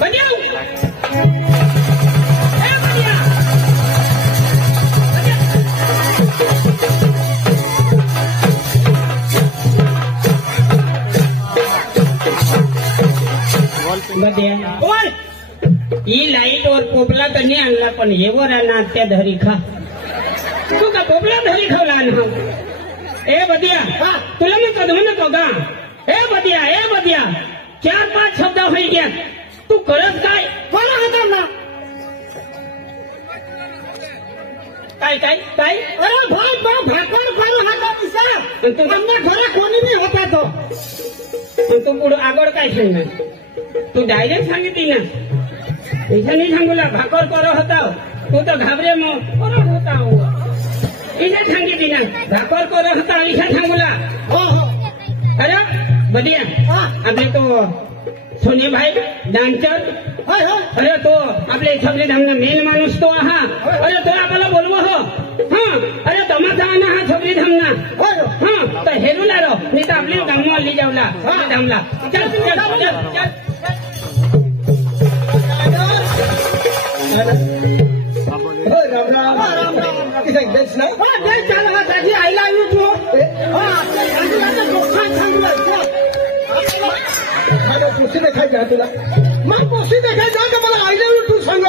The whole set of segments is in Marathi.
बनिया लाईट वर पोपला तर नाही आणला पण येवर आणा त्या धरी खा तू का पोपला धरी खावला ए बदिया तुला मी कधू नको का ए बदिया 4-5 शब्द होई गया तू करत काय बोला होता ना काय अरे भाकर करू हाता दिसा तुमना घरा कोणी नाही होता तो तू पुढे आगळ काय सांगणार तू डायरेक्ट सांगितली ना ऐसा नहीं सांगूला भाकर करो होता तू तो घाबरे मो करो होता ऐसा सांगितली ना भाकर करो होता ऐसा सांगूला अरे बदिया आपले तो सोने भाई डान्सर अरे तो आपले सगळे धामना मेन माणूस तो हा अरे तो आपल्याला बोलव हो अरे तमाशा ना हा सगळी धामना तर हेरूला रो नाही तर आपले गामवाली जावला धामला चल आई लव यू तू पोशी देखायचा तुला मग पोशी देखायचा का मला आई लव यू तू सांग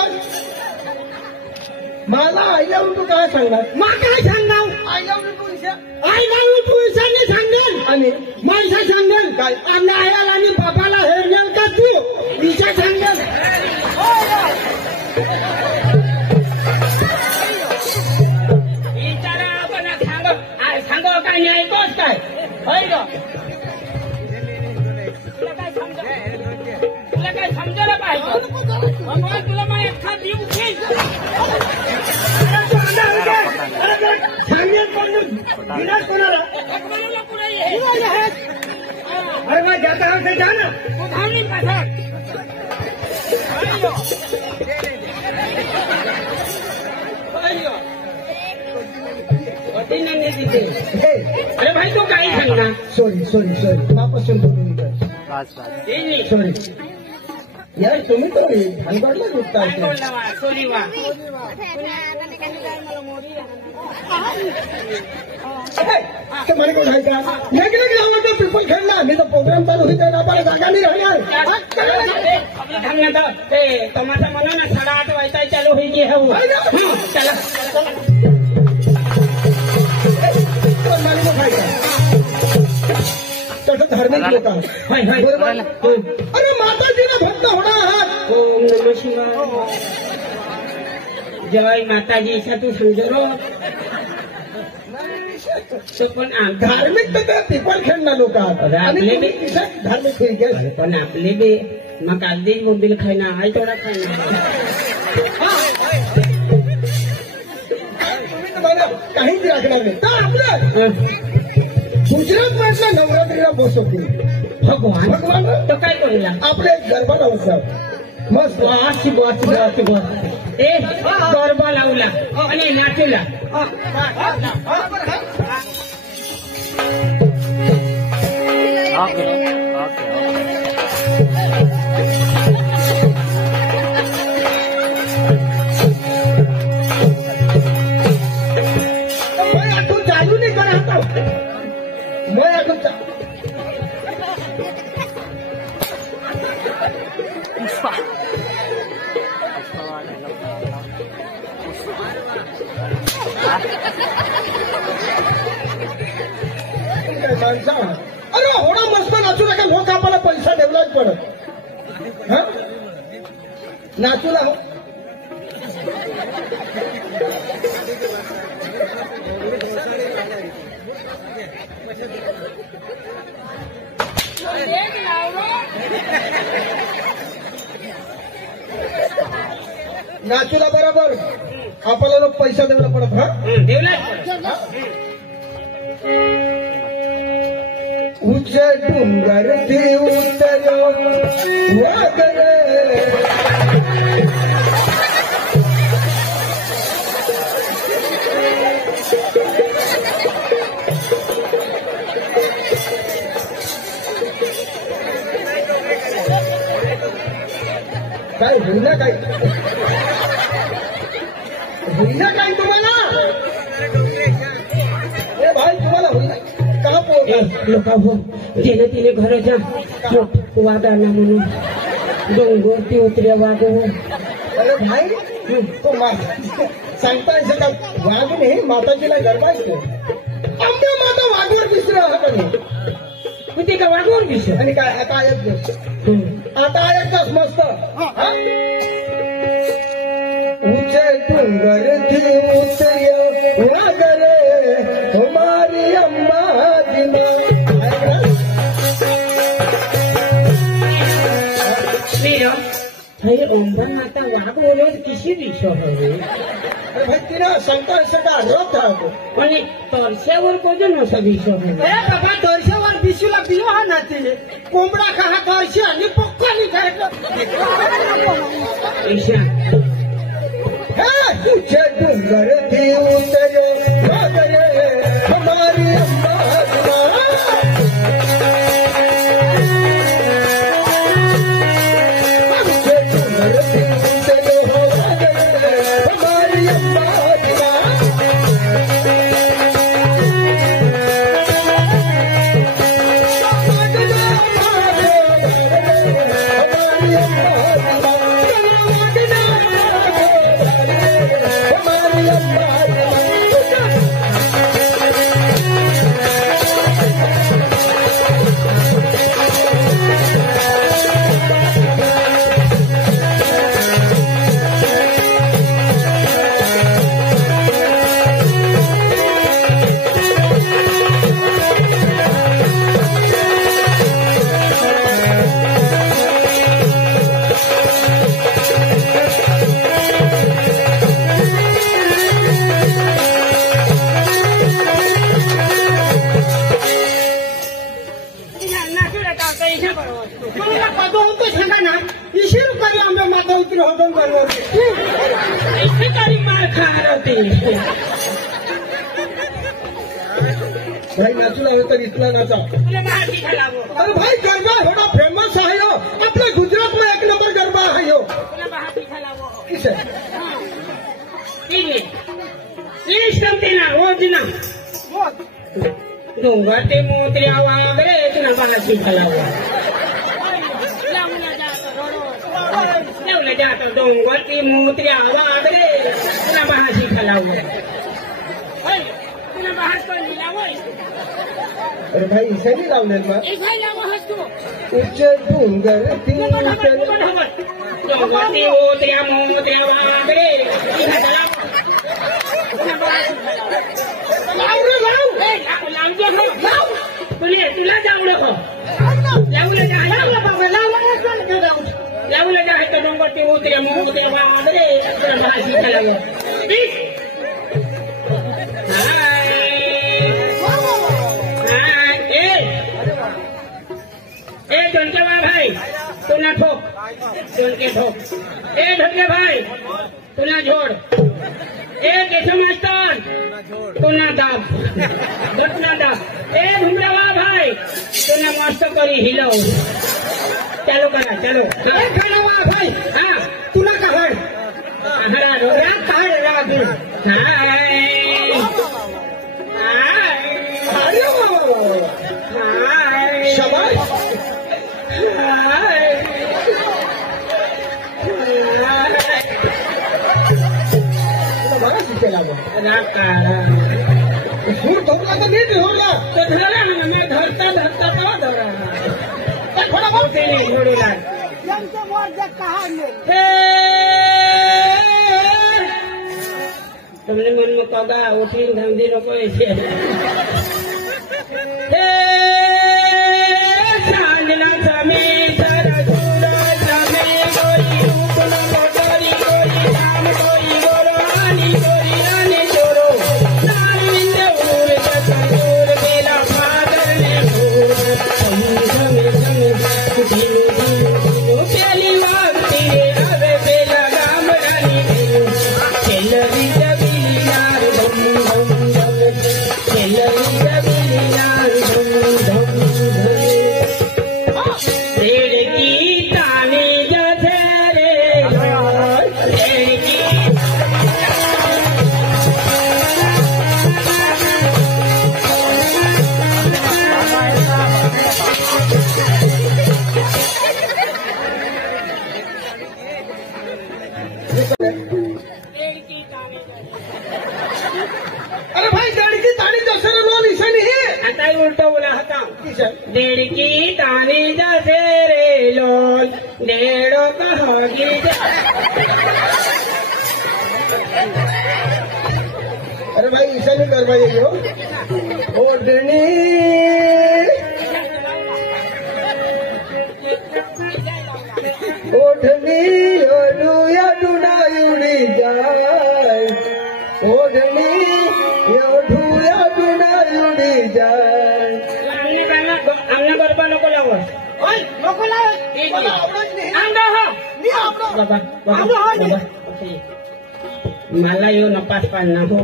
मला आई लव यू तू काय सांगणार मग काय सांगणार आई लव यू तू ईशाने सांगेल आणि मग ईशा सांगेल काय आमच्या आईला आणि बापाला हेरणार का तू ईशा सांगेल सांगो काय नाही ऐकोच काय होय ग तुला काय समजायला पाहिजे मग तुला मग एखाद देऊ की सांगेल पण विनाश कोणाला अरे मग जाता का जा ना तू थांबली पाठा अरे भाई तू काही सांगणार सॉरी वापस सॉरी यार तुम्ही तो भानगडला झुकताय तुम्हाला कोण आहे का वेगवेगळे गावाचा पिपल खेळला मी तर प्रोग्राम चालू होईल आपल्याला जागा नाही राहणार ते तमाशा म्हणा ना 8:30 वाजता चालू होईल की हो चला धार्मिक लोक अरे माताजीला भक्त होणार आहात ओम नमः शिवाय जय माताजी ऐसा तू समजो तो पण धार्मिक तर त्या पिपल खेळणार लोक आपले बी धार्मिक खेळ पण आपले बी मग आधी मोबिल खायना आई थोडा खायना काहीच राखणार नाही तर आपलं गुजरात मधल्या नवरात्रीला बसवतील भगवान तर काय करूया आपले गरबा उत्सव मस्त ए गरबा लावला आणि नाचला तू चालू नाही करा अरे होणा मस्त नाचू नका लोक आपल्याला पैसा देवलाच पडत नाचूला नाचूला बरोबर आपल्याला पैसा देवला पडत उच्च डोंगर ते उतर वादळ काय होईना काय होईना काय तुम्हाला ए भाई तुम्हाला होईना का पोहोच लोका हो गेले तिने घर जा वादाना म्हणून डोंगरती उतऱ्या वागो अरे भाई तो सांगता का वाघ नाही माताजीला गरबा येतो आंबे माता वाघवर दिसलं आपण ते का वागवर दिसत आणि काय आता आता ऐकतास मस्त ऊंचे डोंगर थी उतरियो वागरे हमारी अम्मा जिना हे ओंबन माता वाघ बोले किसी दिशा हवे अरे भाई तिला शंकर सटा रथ आहे पण तरस्यावर कोजन असा विषय हवे बाबा दर्शेवर बिशूला बियो हा नाते कोंबडा खा दर्शी आणि पक्कानी ईशा तुझे डोंगर थी उतरे वागरे हमारी अम्मा भाई नाचूला हो तर इथला नाचा अरे भाई गरबा थोडा फेमस आहे हो आपल्या गुजरात में एक नंबर गरबा आहे हो किसे डोंगर ते मोत्र्या वागरे तुला बाशी खलावा लावलं जातं डोंगर ते मोत्र्या वागरे तुला बाशी खलावलं अरे भाई इसे नहीं लावलेल मग उच्च डोंगर ती डोंगर ते मोत्र्या मोत्र्या वागरे तुला जावलं हो लावलं आहे तर डोंगर ते उतऱ्या मोत्र्या वागरे भाजी खालावं धनके भाई तुला ठोक धनके ठोक धनके भाई तुला झोड केशव मास्टर तुला दाब तुला दाब भुमरावा भाई तुला मस्त करी हिलव चालू करा चालू भाई हा तुला काय हरा डोंगरा काढ राहू शाबाश बघा शिकायला सूर धोला तर नीट धोला तर धरला ना मी धरता धरता तो धरा थोडा बहुत नाही जोडीला તમને મનમાં કગા ઉઠીને ધંધી લોકો છે ચાંદના તમે कहोगी अरे भाई ऐसा नहीं कर भाई यो ओढ़नी ओढ़नी ओढ़ूया डुडाई उड़ी जाए ओढ़नी ओढ़ूया डुडाई उड़ी जाए आमने गरबा नको लावो ओय नको लाव ठीक मला आहे. आवडत नाही आंगा हो मी आपलं बाबा मला येऊ नपास पाडना हो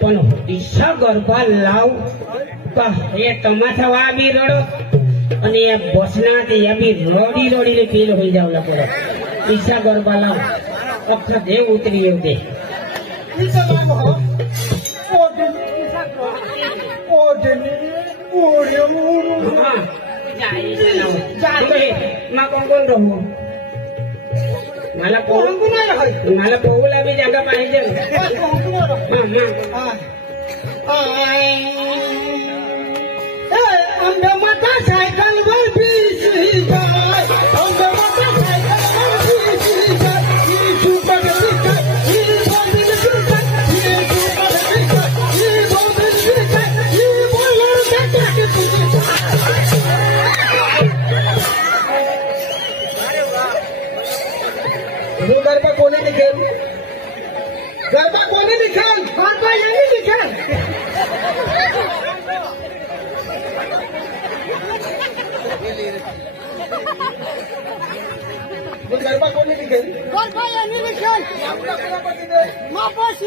पण दिशा गरबा लाव का हे तमाशा वा बी रडो आणि या बसनात या बी रोडी रोडीने फेल होई जाऊ लागलं दिशा गरबा लाव अख्खा देव उतरी येऊ दे इथं लाव हो ओढ़नी ओढ़नी ओढ़्या मोरू हा जाय मग कोण राहू मला कोणकू नाही आहे मला पोहूला बी जागा पाहिजे कोणकू नाही आंबे माता सायकल वर पिसली जाय आंबे माता सायकल वर पिसली जाय ही सुपर दिसते ही बोंबील दिसते ही सुपर दिसते ही बोंबील दिसते ही बोलून जाते तुझी वो गरबा कोणी लिखेल गरबा कोणी लिखेल गरबा यांनी लिखेल वो गरबा कोणी लिखेल गरबा यांनी लिखेल आपला गरबा तिथे मापाशी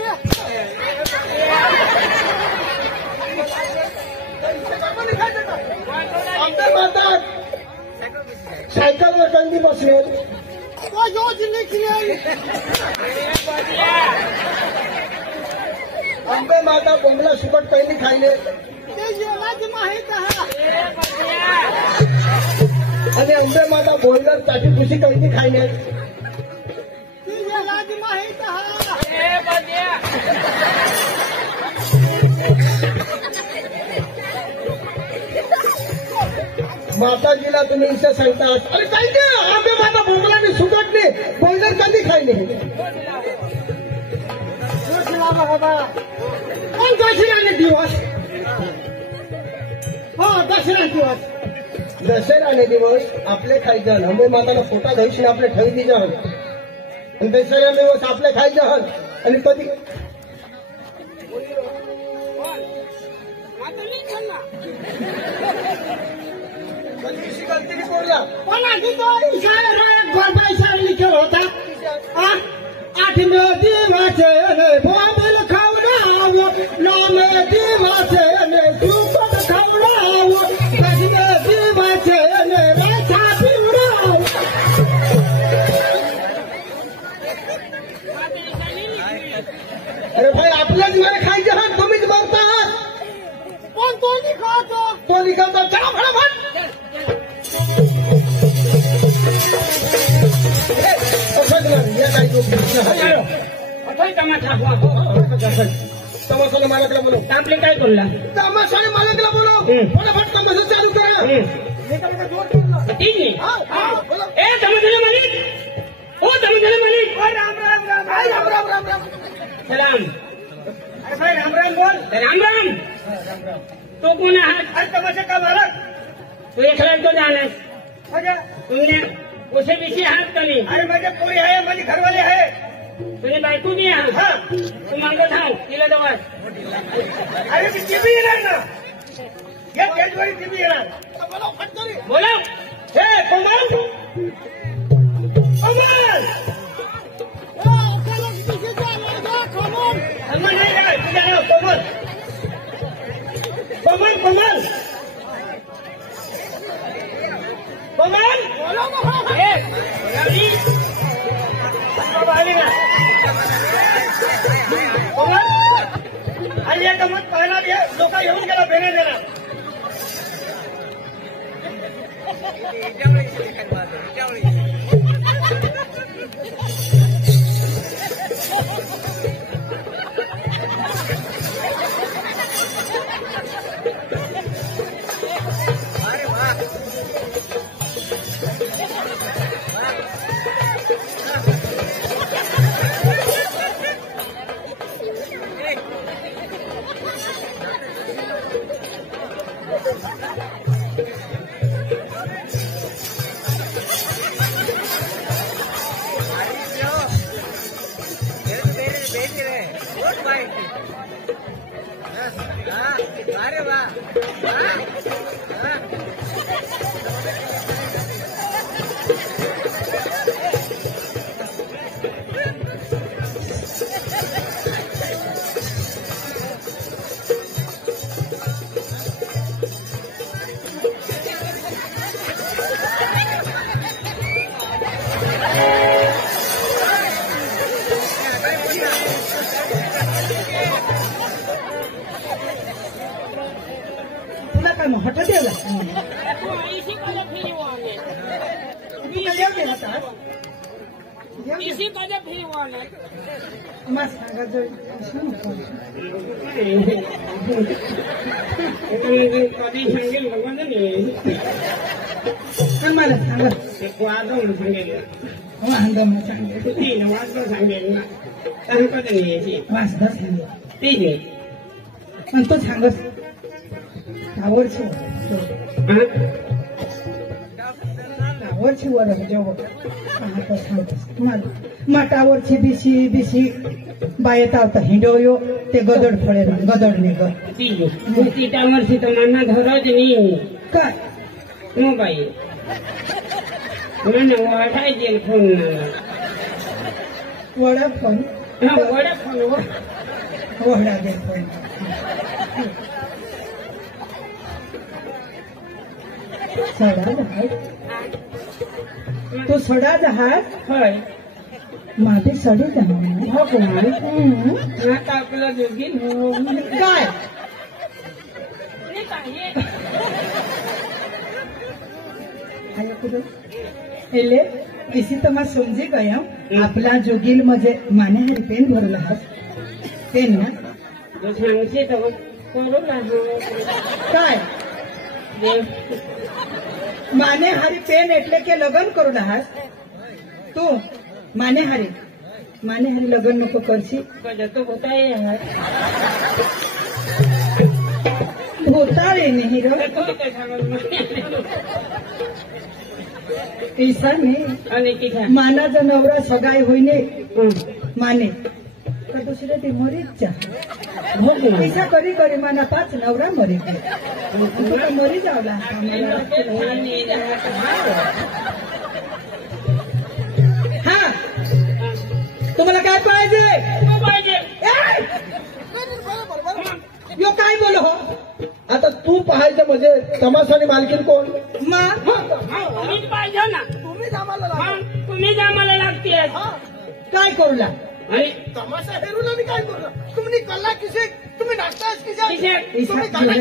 गरबा लिखायचं का आमच्या मातात सायकलवर कंदी बसले तो योज लिखली आंबे माता बोंबला सुकट पहिली खायले ते येलाच माहित आहे आणि आंबे माता बोलणार ताटी खुशी कैदी खायले ते येलाच माहित आहे माताजीला तुम्ही इथं सांगता अरे काही नाही आंबे माता बोंबलाने सुकटणे बोलणार कधी खायले कोण दसऱ्याने दिवस हो दसरा दिवस दसऱ्याने दिवस आपले खायचं आंबे माताला फोटा घ्यायची आपले ठेवी दिजा आणि दसऱ्या दिवस आपले खायचं आणि कधी कधी गलती बोलला कोणा तो इशारा गरबा इशारा लिखेल होता आठ में दिवाचे ने बोंबल खावडावो नौ में दिवाचे ने सुकट खावडावो दस में दिवाचे ने राछा पिवडावो अरे भाई आपल्याच मला खायचे आहात तुम्हीच मरता आहात कोण तो लिखातो तो लिखवतो चला फटाफट या काही तमाशाने मालकला बोलव आपले काय बोलला तमाशाने मालकला बोलव फटाफट तमाशा चालू करा ठीक आहे ए तमाशाला मालिक ओ तमाशाला मालिक राम राम राम राम राम राम राम सलाम अरे भाई राम राम बोल राम राम तो कोण आहात अरे तमाशा का मालक तू एकला तो जाणार म्हणजे तुमने उसे विषय हात कमी अरे माझे पोरी आहे माझी घरवाली आहे तुझी बायको बी आहे हा तू मागं थांब तिला जवळ अरे मी टीव्ही येणार ना या स्टेजवर टीव्ही येणार बोला हे कोमल कोमल खमोन कोमल नाही काय तुझ्या नाव कोमल कोमल कोमल कोमल ए रवी बाबा आली ना कोमल आणि या गमत पाहणार लोक येऊन गेला बेने देणार अरे वाह तुला काय मग हट देवला इसी का जब फिर वो आने तू काय येऊ गेला का इसी का जब फिर वो आने मग सांगा जर कधी सांगेल बघा नाही मला सांगा वाजवून सांगेल वांदम सांगे तीन वाजता सांगेल ना सांगत नाही याची वाचदा सांगे ठीक आहे पण तो सांगस आवडची आवडची वर जेव्हा पाहतो सांगतोस माटावरची बिशी बिशी बायत आवता हिंडोयो ते गदड फळे गदड नाही ग ठीक आहे ती टायमरची तर माना धरत नाही काय मोबाईल મને વાટાઈ ફોન वडा फोन હા વડા ફોન वडा दे फोन सडा जहाज तू सडा जहाज હોય माझे सडी जहाज हो कुमार નાતા આપેલા જોગી काय आयो कुठं એટલે इसी तर मग समजी गया आपला जोगील म्हणजे माने पेन भरला ते ना તો સાંગશે તો કરું ના काय माने हारी पेन એટલે કે लग्न करून आहात तू माने हारी लग्न नको करशी તો હોતાય भोताळे नाही रे તો કઈ સાંગલ ईसा नाही અને કી मानाचा नवरा सगाई होईने माने तर दुसरे ती मरीच जा ईसा कधी करी माना पाच नवरा मरी तू तर मरी जावला हा तुम्हाला काय पाहिजे यो काय बोल हो आता तू पाहायचं म्हणजे तमाशाने मालकीन कोण मा तुम्हीच पाहिजे ना तुम्हीच आम्हाला तुम्हीच आम्हाला लागते काय करूला आणि तमाशा हेरून आम्ही काय करू तुम्ही कला किसे तुम्ही नाचतास किसे तुम्ही कला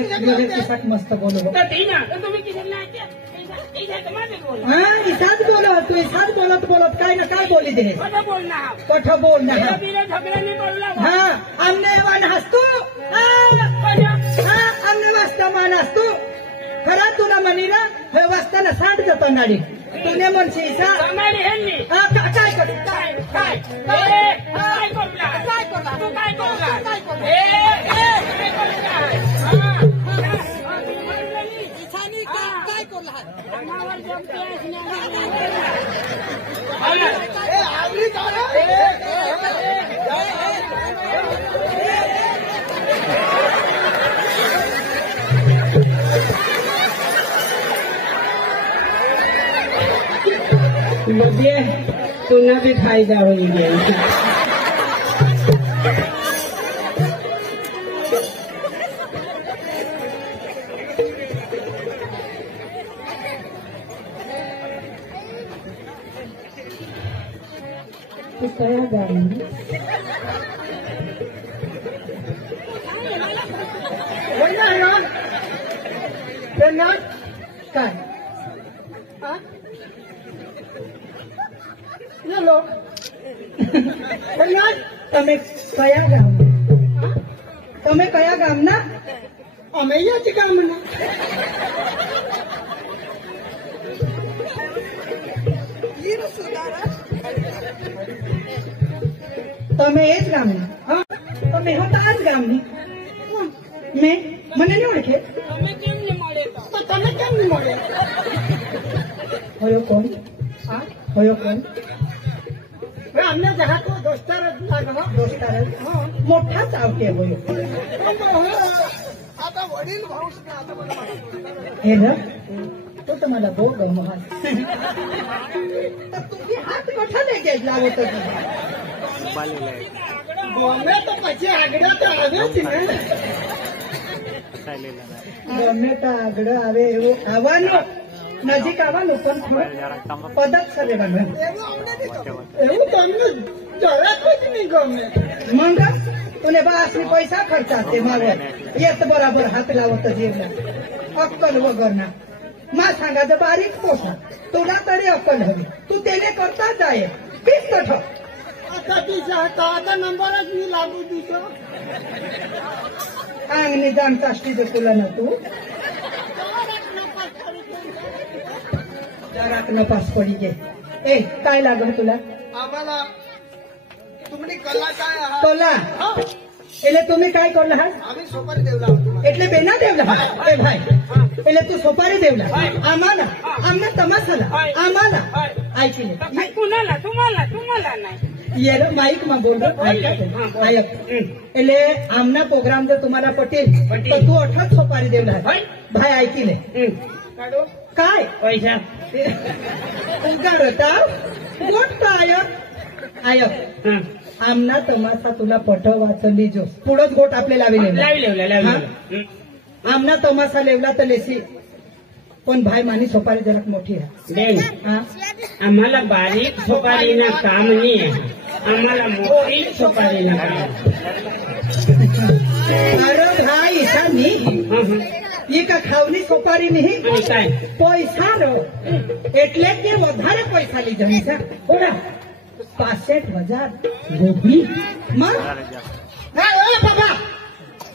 ईसाक मस्त बोलो तर ते ना तुम्ही किती लागते माझे बोल हा ईसाच बोलो तू ईसाच बोलत बोलत काय ना काय बोली दे कसं बोलणार कठ बोल ना झगडा नाही बोलला हा आमने वान हसतो आमने वाजता मान असतो खरा तुला म्हणीला हे वाजताना सांड जातो नाडी तुने म्हणशी ईसा समारी ह्यांनी काय कर काय काय काय करला काय करला तू काय करला काय करला काय करला आम्हावर जमते आवडी मुझे तुना भी फायदा हो गया तू कया गाणी काय ચલો તમે કયા ગામ તમે કયા ગામના અમે અહીંયા જ ગામના તમે એ જ ગામના તમે હું તો આ જ ગામની મેં મને નહીં ઓળખે તમે કેમ નહીં મળે તો તમે કેમ નહીં મળે હોયો કોણ હોયો કોણ आमने जहा तो दोस्तर लागला दोस्तार मोठा चावटे होय आता वडील भाऊस ना आता मला माहिती. हे ना तो तर मला बो गमत तर तुम्ही हात कठाने घेतला होता ગમે તો પછી આગળ તો આવે જ ને. ગમે તો આગળ આવે એવું આવવાનું નજીક આવવાનું પણ થોડું પદક સરે રમે એવું તમને જરાક જ નહીં ગમે. मग तुने बासनी पैसा खर्चाते मागवा येत बराबर हात लावत जेवला अक्कल वगरना मा सांगायचं बारीक पोसा तुला तरी अक्कल हवी तू त्याने करता जाय तीच कठ आता तिचा आता नंबरच मी लागू दिसो. अंगणी जाणता असली तर तुला ना तू जराक नपास पडी गे ए काय लागल तुला आम्हाला तुम्ही कला काय आहात? तोला हा, એટલે तुम्ही काय करला हा आम्ही सोपारी देवला आहोत. એટલે બેના દેવલા એ ભાઈ એટલે તું સોપારી દેવલા આમાના આમને તમાસાલા આમાના ऐकले नाही, कुणाला तुम्हाला तुम्हाला नाही. येर माईक માં બોલો આયક એટલે આમના પ્રોગ્રામ જો તમારા પટેલ તો તું અઠાત સોપારી દેવલા ભાઈ ऐकले काढू काय पैसा. उगाडता गोट आयक आयक हं. आमना तमासा तुला पट वाचली जो पुढंच गोट आपले लावले लावलेला. आमना तमासा लेवला तर लेसी पण भाई मानी सोपारी जलक मोठी आहे बेन हा आम्हाला बारीक सोपारीनं काम नाही आहे, आम्हाला मोठी सोपारीनं काम आहे. अरे भाई ईसा नी हं, हं. ही का खावनी सोपारी नहीं आणि काय पैसा रो એટલે કે વધારે પૈસા લીધા છે ઓડા 65,000 गोबी मग नाही, ए बाबा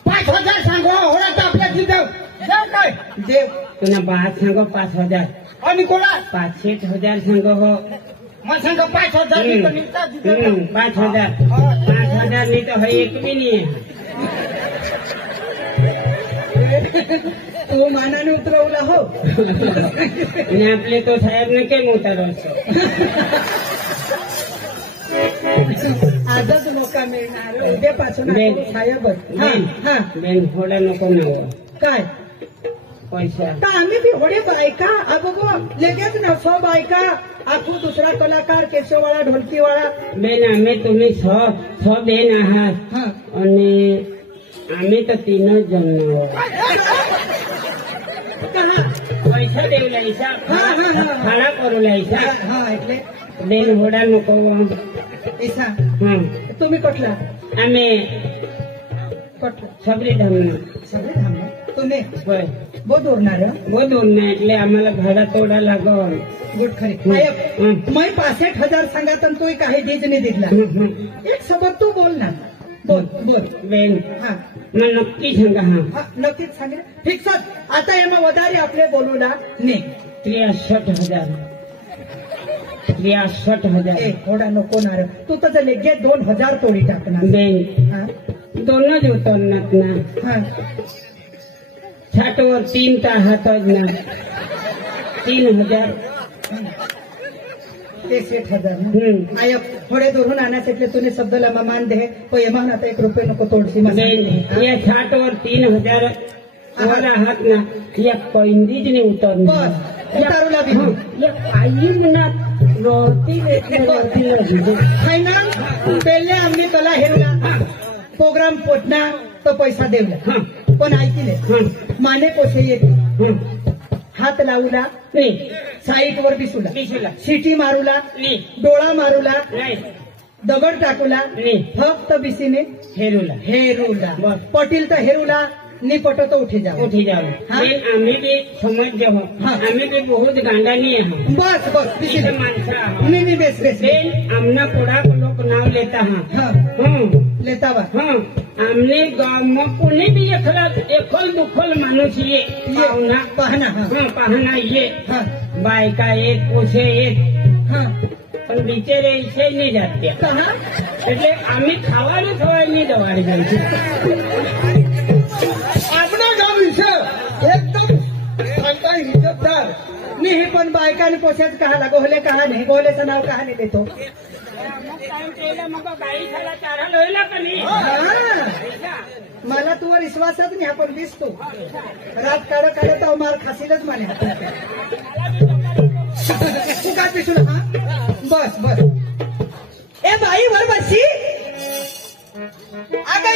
5,000 सांगो होणार तर आपल्या जिथं जाऊ काय देव तुला बात सांगो 5,000 आणि कोणा 5,000 सांगो हो. मग सांग 5,000 जिथं निघता जिथं 5,000 5,000 नाही तर हे एक बी नाही आहे. तू मानाने उतरवला हो आणि आपले तो साहेब ने केम उतरवलं. आजच मोका मिळणार उद्यापासून बेन. साहेबच हा बेन हा बेन थोडा नको ना काय पैसा. तर आम्ही बी होडे बायका अगो लगेच ना सो बायका आखू दुसरा कलाकार केशववाळा ढोलकीवाळा बेन आम्ही तुम्ही सौ बेन आहात हा आणि आम्ही तर 3 जण पैसा देऊ लायचा खाना करू लायचा हा એટલે बेन होडा नको. ईसा हं. तुम्ही कटला आम्ही कटला सबरी धामणं सगळे थांबले तुम्ही होय बहुत उरणार बोलून नाही એટલે आम्हाला भाडा तोडा लागल. गुड खरी हं. आयक मैं 65,000 सांगत आणि तू काही डीज नाही दिला एक सबब तू बोल ना बोल बोल बेन हा मग नक्की सांगा. हा हा नक्कीच सांगेल फिक्स आता एમાં વધારે આપણે બોલું ના નહીં 63,000 63,000 ए थोडा नको नार तू तर लेगे 2,000 तोडी टाकणार बेन हा दोनच उतरणार ना. हा छाटवर 3 हातच ना 3,000. ते 60,000 हं. आयक थोडे धरून आणण्यासाठी तुने शब्दला मान दे पण एमान आता 1 रुपये नको तोडशी बेन या छाटवर 3,000 वर आहात ना या पैंदीच नाही उतरणार. बस उतारूला बी हं. या पायी ना रोटी फायनल पहिले आम्ही कला हेरला प्रोग्राम पोचना तो पैसा देवला पण ऐकले माने पोसे येते हात लावला नाही साईट वर दिसूला दिसूला शिटी मारूला नाही डोळा मारूला नाही दगड टाकूला नाही फक्त बिसीने हेरूला हेरूला बस. पटील तर हेरूला निपट तो उठी जाओ उठी जाओ. हाँ. बेन आम्ही बी समज जाऊ. हाँ. आम्ही बी बहुत गांडानी आहे. बस बस बिसीने इथे माणसं आहोत. नहीं नहीं बेस बेस बेन आमना पुढा लोक नाव लेता हा. हाँ हं. लेता बा हं. आमने गाव मग कोणी बी एकल दुखल माणूस ये पाहुणा पाहना हा हं, पाहणा ये हा बायका येत पोसे येत हा पण बिचारे इथे नाही जात त्या. कहा એટલે आम्ही खावाने खवायला दवाडी जायची. आपल्या गाव विषय एकदम सांगता हिशोबदार. नाही पण बायकाने पोशाच कहा गोहले कहा नाही गोहलेचं नाव कहा नाही देतो मग टाइम केला मग गाई खायला चारा लोयला का नाही हा. मला तुवर विश्वासच नाही आपण दिसतो रात काढत मार खासीलच माने तू काय पिशू हा बस बस ए बाई वर बसी अगं